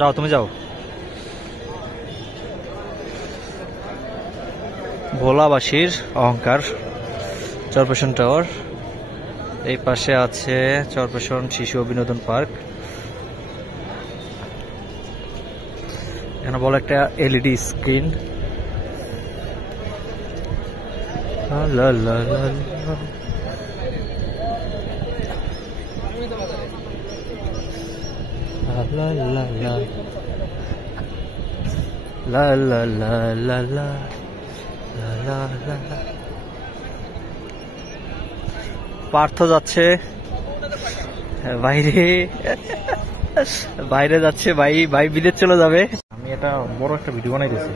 যাও তুমি যাও। ভোলাবাসীর অহংকার চরপেশন টাওয়ার, এই পাশে আছে চরপেশন শিশু বিনোদন পার্ক। এখানে বড় একটা এলইডি স্ক্রিন। লা লা লা লা লা লা লা লা লা লা লা লা লা লা। পার্থ যাচ্ছে বাইরে, বাইরে যাচ্ছে ভাই, ভাই বিদেশ চলে যাবে। আমি এটা বড় একটা ভিডিও বানাইতেছি।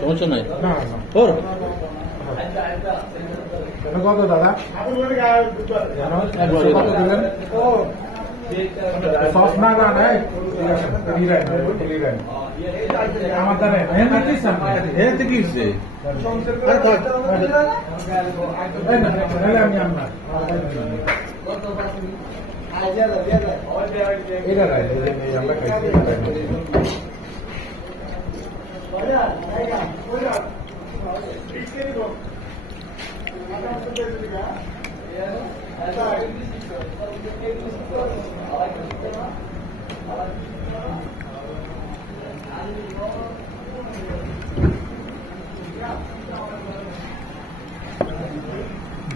সমস্যা নাই কত দাদা আমার দাদা কি আমি আপনার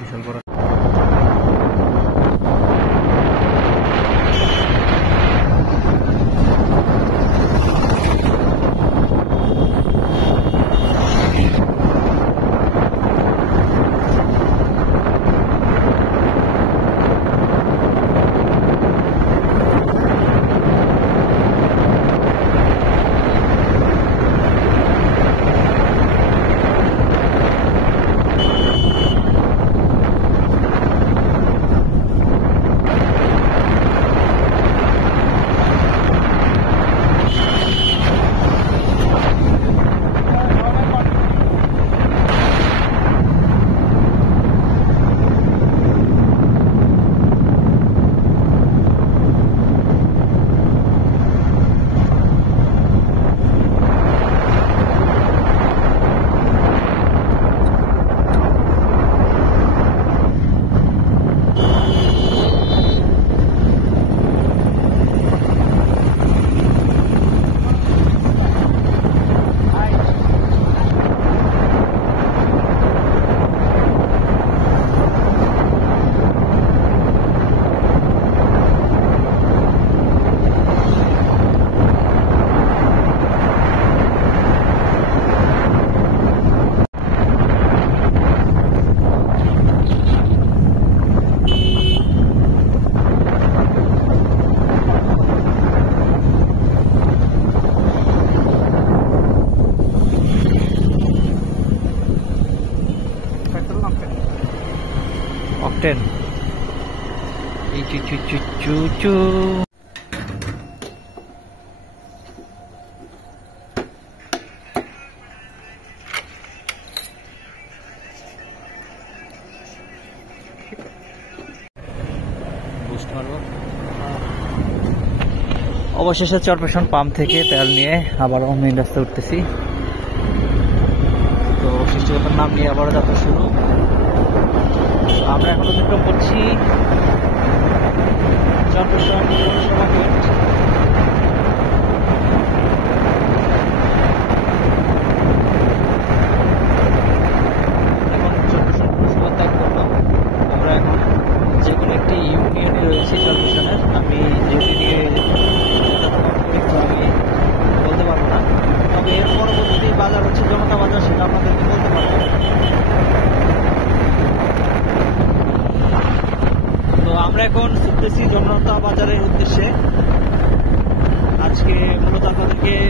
বিশাল বড় অকটেন। এই চু চু চু চু চু। অবশেষে চরপেশন পাম্প থেকে তেল নিয়ে আবারও মেইন রাস্তায় উঠতেছি। তো সৃষ্টিকতার নাম নিয়ে আবারও যাত্রা শুরু। আমরা এখন অতিক্রম করছি চরপেশন পৌরসভা গেট। এখন চরপেশন পৌরসভা ত্যাগ করবো। আমরা এখন যে কোনো একটি ইউনিয়নে রয়েছি চরপেশনের। আমি ইউনিয়নে বলতে পারবো না, তবে এর পরবর্তী বাজার হচ্ছে জনতা বাজার, সেটা আপনাদেরকে বলতে পারবো। তো আমরা এখন ছুটতেছি জনতা বাজারের উদ্দেশ্যে। থেকে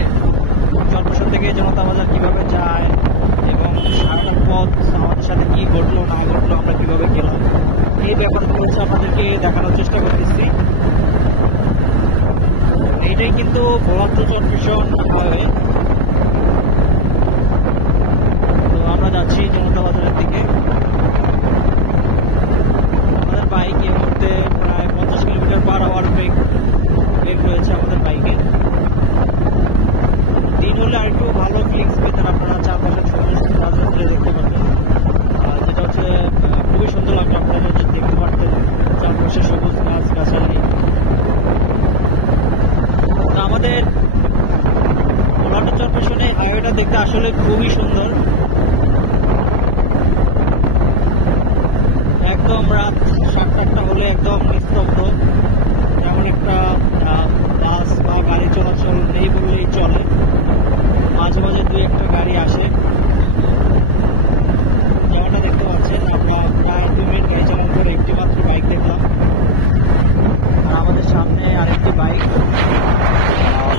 চরপেশন থেকে জনতা বাজার কিভাবে যায় এবং সারাটা পথ আমাদের সাথে কি ঘটলো না ঘটলো, আমরা কিভাবে গেলাম, এই ব্যাপারগুলো হচ্ছে আপনাদেরকে দেখানোর চেষ্টা করতেছি। এইটাই কিন্তু ভোলার টু চরপেশন হাইওয়ে। তো আমরা যাচ্ছি জনতা বাজারের দিকে। আমাদের বাইক এই মুহূর্তে প্রায় 50 কিলোমিটার/আওয়ার বেগ রয়েছে আমাদের বাইকে। দিন হলে আর একটু ভালো ফিলিংস পেতেন আপনারা, চারপাশে সবুজ গাছগাছালি দেখতে পারতেন, যেটা হচ্ছে খুবই সুন্দর লাগবে। আপনারা যদি দেখতে পারতেন চারপাশে সবুজ গাছগাছালি। আমাদের ভোলা টু চরপেশনে হাইওয়েটা দেখতে আসলে খুবই সুন্দর। একদম রাত 7-8টা হলে একদম নিস্তব্ধ, তেমন একটা বাস বা গাড়ি চলাচল নেই বললেই চলে। মাঝে মাঝে 2-1টা গাড়ি আসে, যেমনটা দেখতে পাচ্ছেন। আমরা প্রায় 2 মিনিট গাড়ি চালানোর পরে একটি মাত্র বাইক দেখলাম, আর আমাদের সামনে আরেকটি বাইক।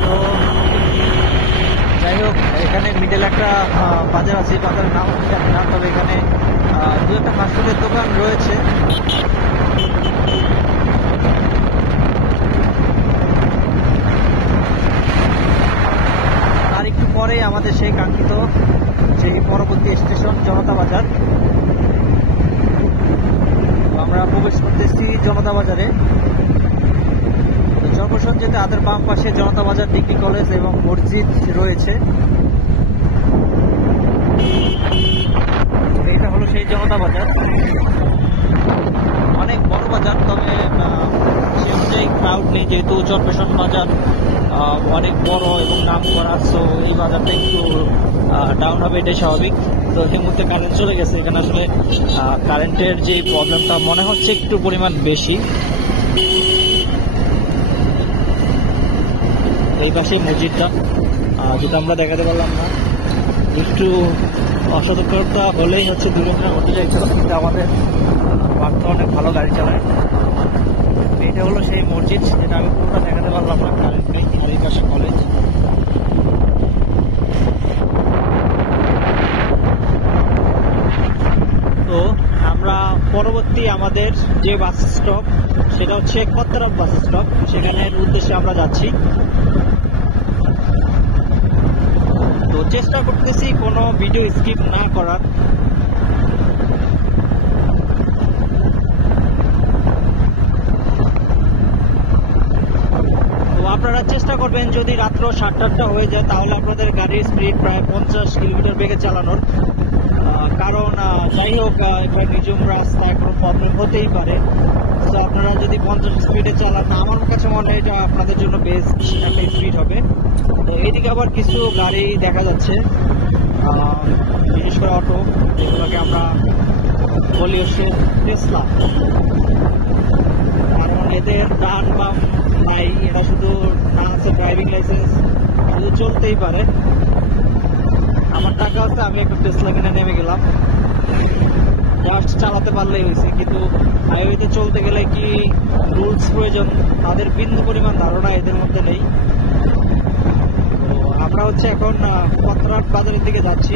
তো যাই হোক, এখানে মিডল একটা বাজার আছে, বাজারের নাম হচ্ছে না, তবে এখানে 2-1টা ফাস্টফুডের দোকান রয়েছে। আর একটু পরে আমাদের সেই কাঙ্ক্ষিত সেই পরবর্তী স্টেশন জনতা বাজার। আমরা প্রবেশ করতেছি জনতা বাজারে। চরপেশন যেতে আদের বাম পাশে জনতা বাজার ডিগ্রি কলেজ এবং মসজিদ রয়েছে। এটা হলো সেই জনতা বাজার, অনেক বড় বাজার, তবে সে অনুযায়ী ক্রাউড নেই, যেহেতু চরপেশন বাজার অনেক বড় এবং নাম করা। সো এই বাজারটা একটু ডাউন হবে, এটাই স্বাভাবিক। তো এই মুহূর্তে কারেন্ট চলে গেছে, এখানে আসলে কারেন্টের যে প্রবলেমটা মনে হচ্ছে একটু পরিমাণ বেশি। এই পাশে মসজিদটা, যেটা আমরা দেখাতে পারলাম না, একটু অসতর্কতা হলেই হচ্ছে দুর্ঘটনা ঘটে যাচ্ছিল, কিন্তু আমাদের বাঘটা অনেক ভালো গাড়ি চালায়। এটা হলো সেই মসজিদ, যেটা আমি পুরোটা দেখাতে পারলাম না, কারেন্ট নেই। আর এই পাশে কলেজ। তো আমরা পরবর্তী আমাদের যে বাস স্টপ সেটা হচ্ছে কত্তরফ বাস স্টপ, সেখানের উদ্দেশ্যে আমরা যাচ্ছি। তো চেষ্টা করতেছি কোনো ভিডিও স্কিপ না করার। তো আপনারা চেষ্টা করবেন যদি রাত্র 7-8টা হয়ে যায় তাহলে আপনাদের গাড়ির স্পিড প্রায় 50 কিলোমিটার বেগে চালানোর। কারণ যাই হোক, এবার নিজম রাস্তায় কোনো প্রবলেম হতেই পারে। তো আপনারা যদি 50 স্পিডে চালান, আমার কাছে মনে হয় এটা আপনাদের জন্য বেস্ট একটা স্পিড হবে। তো এইদিকে আবার কিছু গাড়ি দেখা যাচ্ছে, বিশেষ করে অটো, যেগুলোকে আমরা বলি হচ্ছে টেসলা। কারণ এদের ডান বাম নাই, এটা শুধু না আছে ড্রাইভিং লাইসেন্স, শুধু চলতেই পারে। আমার টাকা আছে, আমি একটু টেসলা কিনে নেমে গেলাম, জাস্ট চালাতে পারলেই হয়েছে। কিন্তু হাইওয়েতে চলতে গেলে কি রুলস প্রয়োজন, তাদের বিন্দু পরিমাণ ধারণা এদের মধ্যে নেই। তো আমরা হচ্ছে এখন কত্তরফ বাজারের দিকে যাচ্ছি।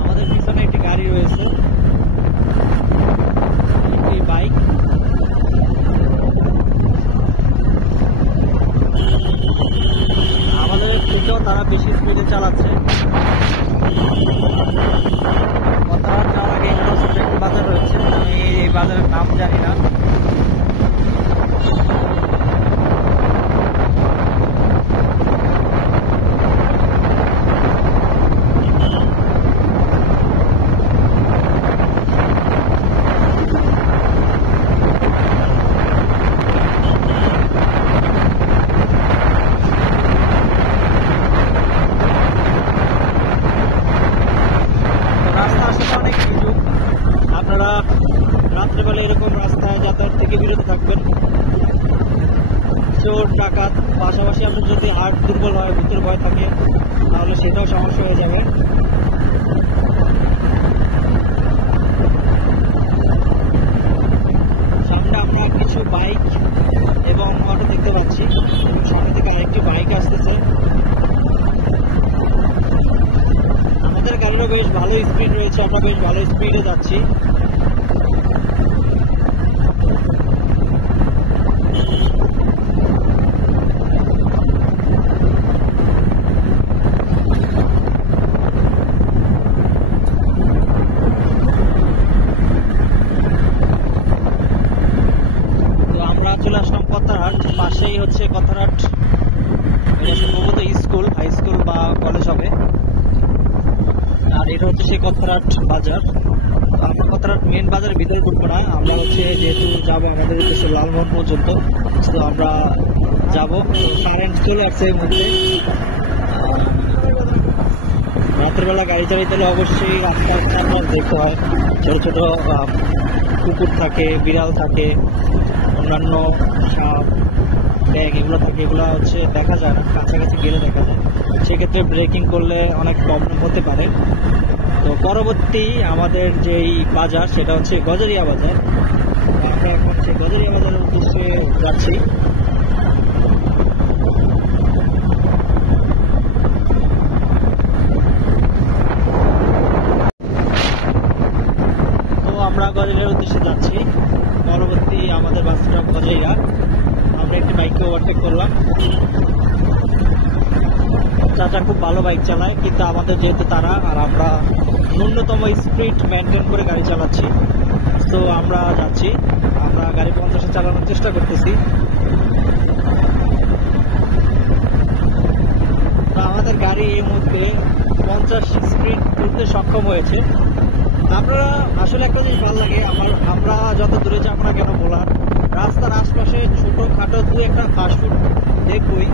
আমাদের পিছনে একটি গাড়ি রয়েছে, একটি বাইক। আমাদের থেকেও তারা বেশি স্পিডে চালাচ্ছে। কত্তরফ যাওয়ার আগে একটা ছোট একটি বাজার রয়েছে, আমি এই বাজারের নাম জানি না। রাত্রেবেলা এরকম রাস্তায় যাতায়াত থেকে বিরত থাকবেন। চোর ডাকাত পাশাপাশি আপনার যদি হার্ট দুর্বল হয়, ভূতের ভয় থাকে, তাহলে সেটাও সমস্যা হয়ে যাবে। সামনে আমরা কিছু বাইক এবং অটো দেখতে পাচ্ছি এবং সামনে থেকে আরেকটি বাইক আসতেছে। আমাদের গাড়িরও বেশ ভালো স্পিড রয়েছে, আমরা বেশ ভালো স্পিডে যাচ্ছি। চলে আসলাম কতারহাট, পাশেই হচ্ছে কতারহাট, এটা সম্ভবত স্কুল, হাই স্কুল বা কলেজ হবে। আর এটা হচ্ছে সেই কতারহাট বাজার। আমরা কতারহাট মেন বাজারের ভিতরে ঢুকবো না, আমরা হচ্ছে যেহেতু যাবো আমাদের উদ্দেশ্যে লালমোহন পর্যন্ত, তো আমরা যাবো। কারেন্ট চলে আসছে এই মুহূর্তে। রাতের বেলা গাড়ি চালাইতে হলে অবশ্যই রাস্তার চারপাশ দেখতে হয়। ছোট ছোট কুকুর থাকে, বিড়াল থাকে, অন্যান্য সাপ, ব্যাগ এগুলো থাকে, এগুলো হচ্ছে দেখা যায় না, কাছাকাছি গেলে দেখা যায়। সেক্ষেত্রে ব্রেকিং করলে অনেক প্রবলেম হতে পারে। তো পরবর্তী আমাদের যেই বাজার সেটা হচ্ছে গজারিয়া বাজার। আমরা এখন সেই গজারিয়া বাজারের উদ্দেশ্যে যাচ্ছি। তো আমরা গজারিয়ার উদ্দেশ্যে যাচ্ছি। পরবর্তী আমাদের বাস স্টপ গজারিয়া। আমরা একটি বাইককে ওভারটেক করলাম। চাচা খুব ভালো বাইক চালায়, কিন্তু আমাদের যেহেতু তারা আর আমরা ন্যূনতম স্পিড মেনটেন করে গাড়ি চালাচ্ছি, তো আমরা যাচ্ছি। আমরা গাড়ি 50-এ চালানোর চেষ্টা করতেছি। তো আমাদের গাড়ি এই মুহূর্তে 50 স্পিড তুলতে সক্ষম হয়েছে। আপনারা আসলে একটা জিনিস ভালো লাগে, আমরা যত দূরে যাবো না কেন বলার, রাস্তার আশপাশে ছোটখাটো দু একটা ফাস্টফুড দেখবই,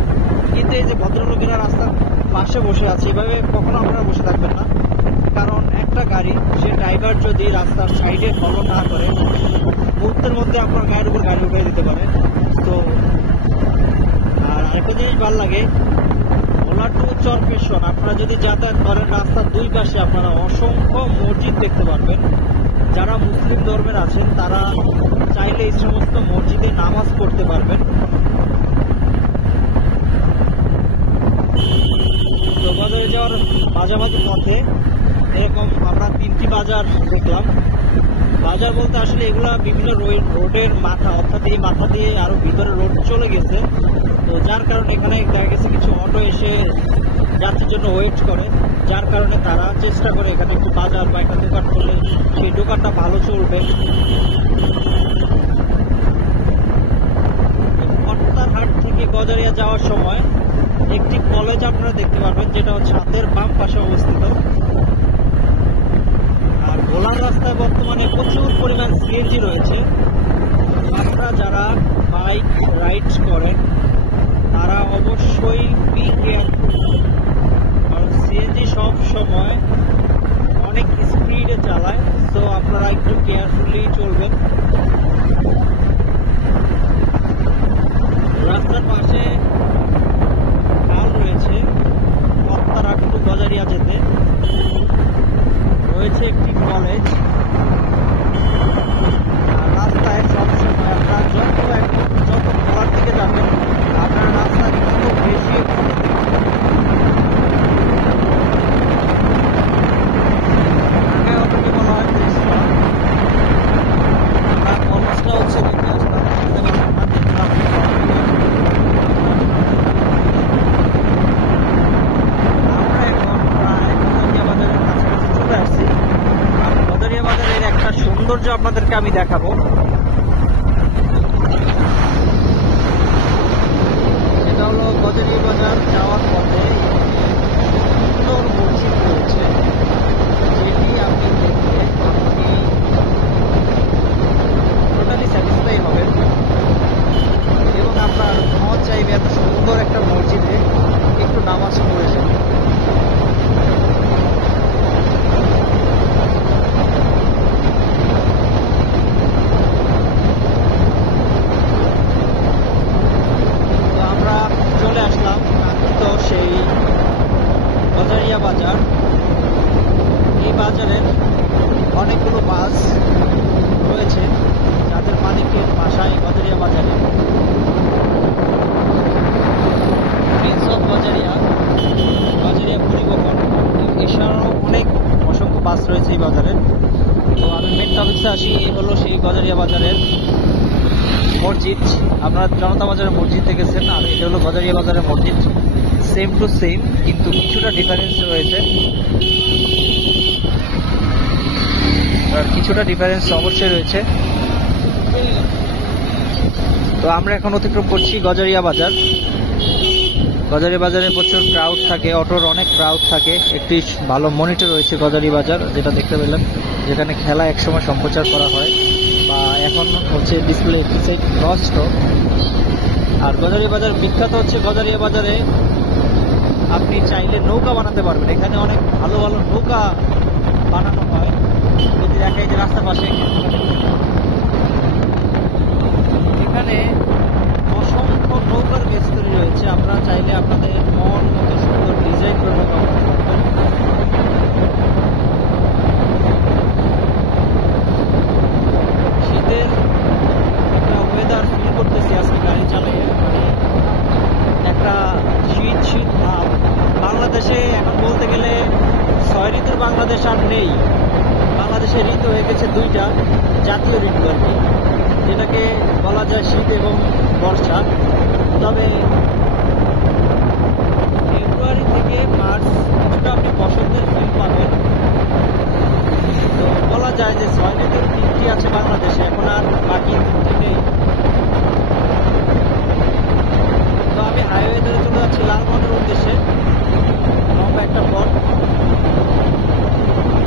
কিন্তু এই যে ভদ্রলোকেরা রাস্তার পাশে বসে আছে, এভাবে কখনো আপনারা বসে থাকবেন না। কারণ একটা গাড়ি, সে ড্রাইভার যদি রাস্তার সাইডে ফলো না করে, মুহূর্তের মধ্যে আপনার গাড়ির উপর গাড়ি উঠে দিতে পারে। তো আর আরেকটা জিনিস ভালো লাগে, ভোলা টু চরপেশন আপনারা যদি যাতায়াত করেন, রাস্তার দুই পাশে আপনারা অসংখ্য মসজিদ দেখতে পারবেন। যারা মুসলিম ধর্মের আছেন তারা চাইলে এই সমস্ত মসজিদে নামাজ পড়তে পারবেন। তো বাজারে যাওয়ার মাঝামাঝি পথে এরকম আমরা 3টি বাজার দেখলাম। বাজার বলতে আসলে এগুলা বিভিন্ন রোডের মাথা, অর্থাৎ এই মাথা দিয়ে আরো ভিতরে রোড চলে গেছে। তো যার কারণে এখানে দেখা গেছে কিছু অটো এসে যাত্রীর জন্য ওয়েট করে, যার কারণে তারা চেষ্টা করে এখানে একটু বাজার বা একটা দোকান করলে সেই দোকানটা ভালো চলবে। কতারহাট থেকে গজারিয়া যাওয়ার সময় একটি কলেজ আপনারা দেখতে পারবেন, যেটা হচ্ছে হাতের বাম পাশে অবস্থিত। আর ভোলার রাস্তায় বর্তমানে প্রচুর পরিমাণ সিএনজি রয়েছে। আপনারা যারা বাইক রাইড করেন তারা অবশ্যই বি কেয়ারফুল, কারণ সিএনজি সব সময় অনেক স্পিডে চালায়। তো আপনারা একটু কেয়ারফুলি চলবেন। রাস্তার পাশে খাল রয়েছে, কতারহাট টু গজারিয়া যেতে রয়েছে একটি কলেজ। আর রাস্তায় সবসময় আপনারা যত ভোলার দিকে যাবেন, আপনার রাস্তা কিন্তু বেশি অটোকে বলা হয় কলেজটা হচ্ছে দেখে আসলাম। আমরা এখন প্রায় গজারিয়া বাজারের কাছাকাছি চলে আসছি। আর গজারিয়া বাজারের একটা সৌন্দর্য আপনাদেরকে আমি দেখাবো। এটা হলো গজারিয়া বাজার যাওয়ার পথে সুন্দর মসজিদ রয়েছে, যেটি আপনি দেখে আপনি টোটালি স্যাটিসফাই হবেন এবং আপনার মন চাইবে এত সুন্দর একটা মসজিদে একটু নামাজ পড়ে যাবে। বাজারের মসজিদ। আপনারা জনতা বাজারের মসজিদ দেখেছেন, আর এটা হলো গজারিয়া বাজারের মসজিদ। সেম টু সেম, কিন্তু কিছুটা ডিফারেন্স রয়েছে। আর কিছুটা ডিফারেন্স অবশ্যই রয়েছে। তো আমরা এখন অতিক্রম করছি গজারিয়া বাজার। গজারিয়া বাজারে প্রচুর ক্রাউড থাকে, অটোর অনেক ক্রাউড থাকে। একটি ভালো মনিটর রয়েছে গজারিয়া বাজার, যেটা দেখতে পেলাম, যেখানে খেলা একসময় সম্প্রচার করা হয়, বা এখন হচ্ছে ডিসপ্লে নষ্ট। আর গজারিয়া বাজার বিখ্যাত হচ্ছে, গজারিয়া বাজারে আপনি চাইলে নৌকা বানাতে পারবেন। এখানে অনেক ভালো ভালো নৌকা বানানো হয়। যদি দেখাই যে রাস্তার পাশে এখানে অসংখ্য নৌকার বেস তৈরি রয়েছে। আপনারা চাইলে আপনাদের মন মতো সুন্দর ডিজাইন করে নৌকা বানাতে পারবেন। শীতের একটা ওয়েদার ফিল করতেছি আজকে গাড়ি চালিয়ে, মানে একটা শীত শীত ভাব। বাংলাদেশে এখন বলতে গেলে 6 ঋতুর বাংলাদেশ আর নেই। বাংলাদেশের ঋতু হয়ে গেছে 2টা জাতীয় ঋতু আর কি, যেটাকে বলা যায় শীত এবং বর্ষা। তবে ফেব্রুয়ারি থেকে মার্চ কিছুটা আপনি বসন্তের ফিল পাবেন। তো বলা যায় যে 6 ঋতুর 3টি আছে বাংলাদেশে, এখন আর বাকি 3টি নেই। তো আমি হাইওয়ে ধরে চলে যাচ্ছি লালমোহনের উদ্দেশ্যে। লম্বা একটা পথ,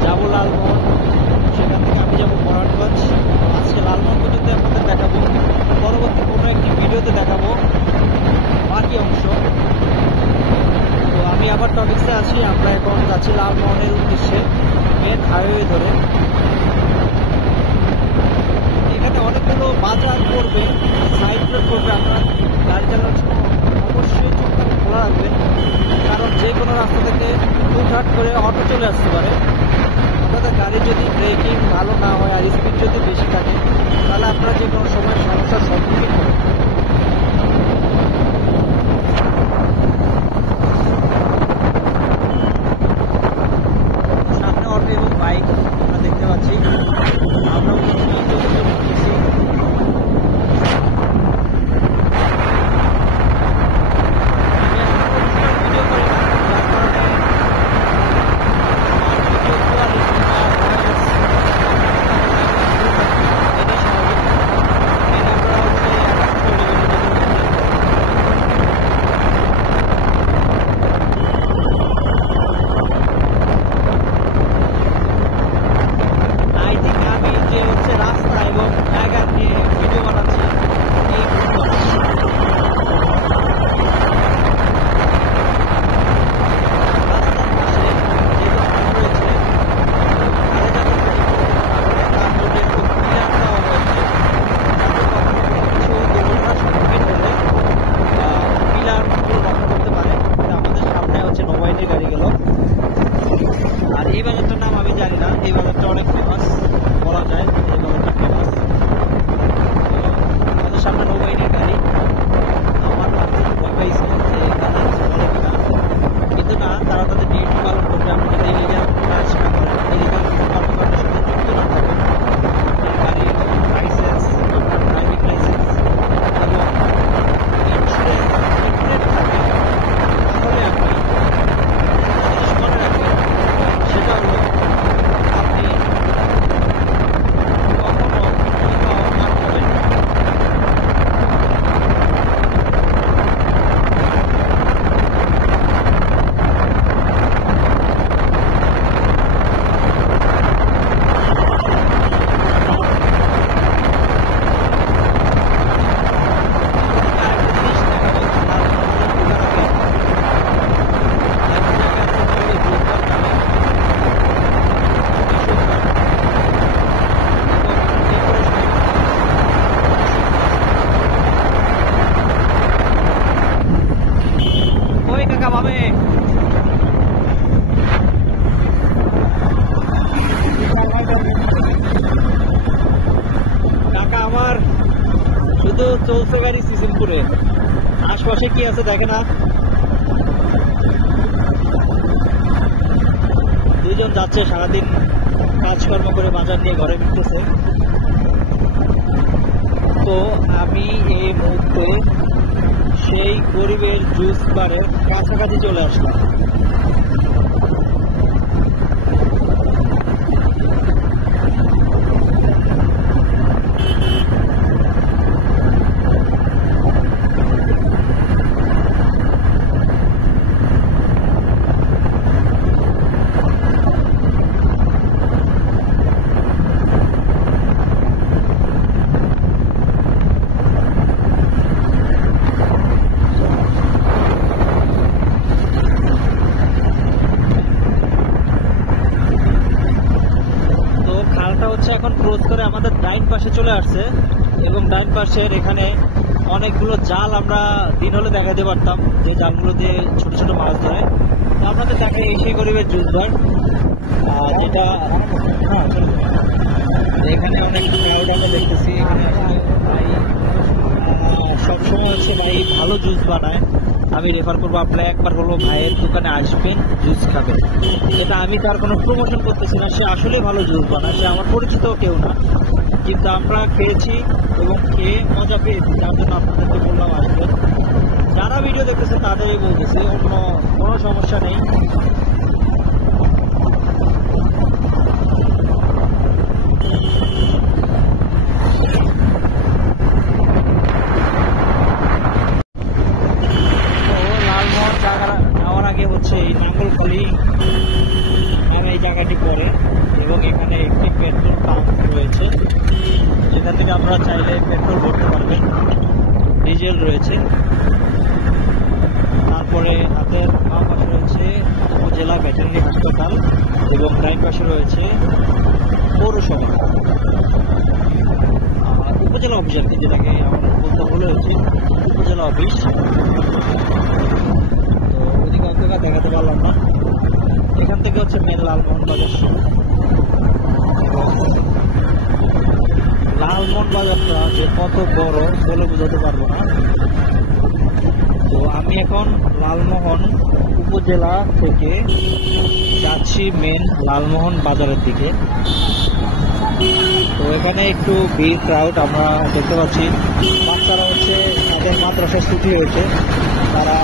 যাবো লালমোহন, সেখান থেকে আমি যাবো মরানগঞ্জ। আজকে লালমোহন পর্যন্ত আপনাদের দেখাবো, পরবর্তী কোনো একটি ভিডিওতে দেখাবো বাকি অংশ। তো আমি আবার টপিক্সে আছি। আমরা এখন যাচ্ছি লালমোহনের উদ্দেশ্যে মেন হাইওয়ে ধরে। এখানে অনেকগুলো বাজার পড়বে, সাইড রোড পড়বে। আপনারা গাড়ি চালানোর সময় অবশ্যই চোখটা খোলা রাখবেন, কারণ যে কোনো রাস্তা থেকে হুটহাট করে অটো চলে আসতে পারে। আপনাদের গাড়ি যদি ব্রেকিং ভালো না হয় আর স্পিড যদি বেশি থাকে, তাহলে আপনারা যে কোনো সময় সমস্যার সম্মুখীন হবেন। সামনে অটো এবং বাইক আমরা দেখতে পাচ্ছি। আমরা উঠেছি। চলছে গাড়ি সিজনপুরে। আশপাশে কি আছে দেখে না, দুইজন যাচ্ছে সারাদিন কাজকর্ম করে বাজার নিয়ে ঘরে ফিরতেছে। তো আমি এই মুহূর্তে সেই গরিবের জুস বারের কাছাকাছি চলে আসলাম। এখন ক্রস করে আমাদের ডাইন পাশে চলে আসছে এবং ডাইন পাশের এখানে অনেকগুলো জাল আমরা দিন হলে দেখাতে পারতাম, যে জালগুলো দিয়ে ছোট ছোট মাছ ধরে। আপনাদের দেখাই সেই গরিবের জুস বার, যেটা এখানে অনেক ক্রাউড আমরা দেখতেছি। এখানে আসলে ভাই সবসময় হচ্ছে ভাই ভালো জুস বানায়। আমি রেফার করবো আপনারা একবার হলো ভাইয়ের দোকানে আসবেন, জুস খাবেন। এটা আমি তার কোনো প্রমোশন করতেছি না, সে আসলে ভালো জুস বানায়, সে আমার পরিচিত কেউ না, কিন্তু আমরা খেয়েছি এবং খেয়ে মজা পেয়েছি, যার জন্য আপনাদেরকে বললাম আসবেন। যারা ভিডিও দেখতেছে তাদেরই বলতেছি, অন্য কোনো সমস্যা নেই। হচ্ছে এই নাঙ্গলখালি নামে এই জায়গাটি পড়ে এবং এখানে একটি পেট্রোল পাম্প রয়েছে, যেখান থেকে আপনারা চাইলে পেট্রোল ভরতে পারবেন। ডিজেল রয়েছে। তারপরে হাতের বাম পাশে রয়েছে উপজেলা ভেটেরিনারি হাসপাতাল এবং ডাইন পাশে রয়েছে পৌরসভা উপজেলা অফিস, আর কি যেটাকে আমার বলতে ভুল হয়েছে, উপজেলা অফিস। দেখাতে পারলাম না। এখান থেকে হচ্ছে মেন লালমোহন বাজার শুরু। লালমোহন বাজারটা যে কত বড় বলে বোঝাতে পারবো না। তো আমি এখন লালমোহন উপজেলা থেকে যাচ্ছি মেন লালমোহন বাজারের দিকে। তো এখানে একটু ভিড় ক্রাউড আমরা দেখতে পাচ্ছি। বাচ্চারা হচ্ছে তাদের মাদ্রাসা ছুটি হয়েছে, তারা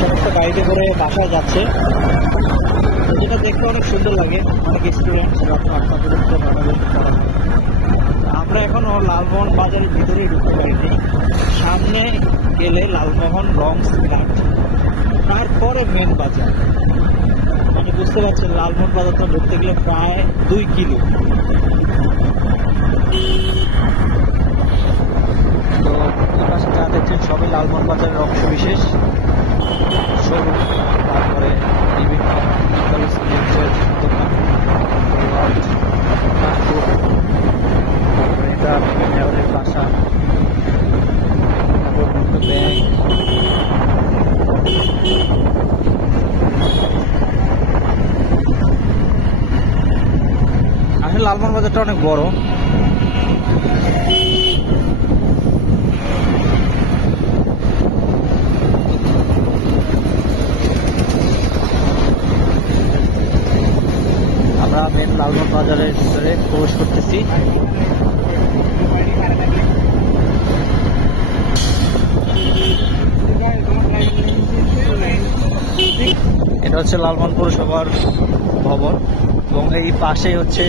সমস্ত গাড়িতে করে বাসায় যাচ্ছে, যেটা দেখতে অনেক সুন্দর লাগে। অনেক স্টুডেন্ট আমরা এখনো লালমোহন বাজারের ভিতরে ঢুকতে পারিনি। সামনে গেলে লালমোহন লংস ঘাট, তারপরে মেন বাজার। মানে বুঝতে পারছেন লালমোহন বাজারটা ঢুকতে গেলে প্রায় 2 কিলো। তো এই পাশে যা দেখছেন সবই লালমোহন বাজারের অংশ বিশেষ। তারপরে বিভিন্ন দোকান, তারপরে এটা মেয়রের বাসা, ব্যাংক। আসলে লালমোহন বাজারটা অনেক বড়। আমরা মেন লালমোহন বাজারের ভিতরে প্রবেশ করতেছি। এটা হচ্ছে লালমোহন পৌরসভার ভবন এবং এই পাশে হচ্ছে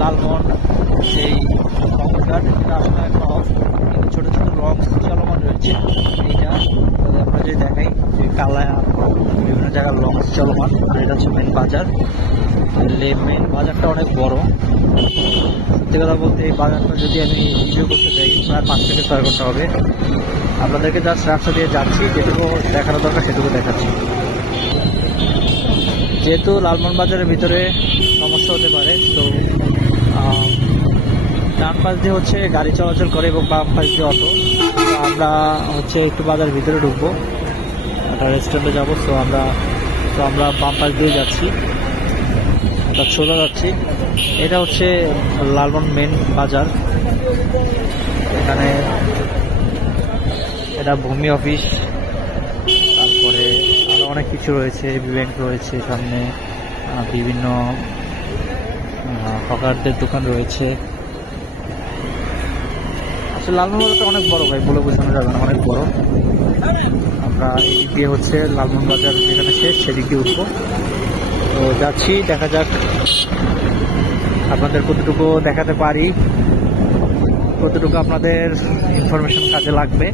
লালমোহন সেই ঘাট। এটা আসলে একটা ছোট ছোট লঞ্চ চলমান রয়েছে। এইটা আমরা যে দেখাই যে কালা বিভিন্ন জায়গার লঞ্চ চলমান। আর এটা হচ্ছে মেন বাজার। মেন বাজারটা অনেক বড়। সত্যি কথা বলতে এই বাজারটা যদি আমি ভিডিও করতে চাই প্রায় 5 থেকে 6 ঘন্টা হবে। আপনাদেরকে জাস্ট রাস্তা দিয়ে যাচ্ছি, যেটুকু দেখানো দরকার সেটুকু দেখাচ্ছি। যেহেতু লালমোহন বাজারের ভিতরে সমস্যা হতে পারে, তো ডান পাশ দিয়ে হচ্ছে গাড়ি চলাচল করে এবং বাম পাশ দিয়ে অটো। তো আমরা হচ্ছে একটু বাজারের ভিতরে ঢুকবো, একটা রেস্টুরেন্টে যাবো। তো আমরা বাম পাশ দিয়ে যাচ্ছি, অর্থাৎ সোজা যাচ্ছি। এটা হচ্ছে লালমোহন মেন বাজার। এখানে এটা ভূমি অফিস, তারপরে আরো অনেক কিছু রয়েছে, ব্যাংক রয়েছে, সামনে বিভিন্ন হকারদের দোকান রয়েছে। আসলে লালমোহনবাজারটা অনেক বড় ভাই, বলে বোঝানো যাবে না, অনেক বড়। আমরা এদিক দিয়ে হচ্ছে লালমোহনবাজার যেখানে শেষ সেদিক দিয়ে উঠবো। তো যাচ্ছি, দেখা যাক আপনাদের কতটুকু দেখাতে পারি, কতটুকু আপনাদের ইনফরমেশন কাজে লাগবে।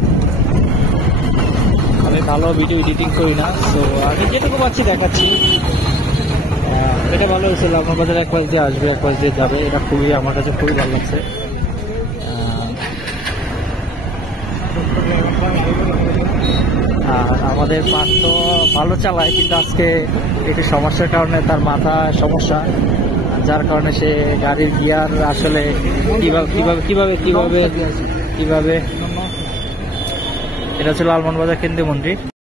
আমি ভালো ভিডিও এডিটিং করি না, তো আমি যেটুকু পাচ্ছি দেখাচ্ছি। এটা ভালো হয়েছে, লালমোহনবাজার এক পাশ দিয়ে আসবে, এক পাশ দিয়ে যাবে, এটা খুবই আমার কাছে খুবই ভালো লাগছে। আর আমাদের পার্থ ভালো চালায়, কিন্তু আজকে একটু সমস্যার কারণে তার মাথা সমস্যা, যার কারণে সে গাড়ির গিয়ার আসলে কিভাবে এটা হচ্ছে লালমোহনবাজার কেন্দ্রীয় মন্দির।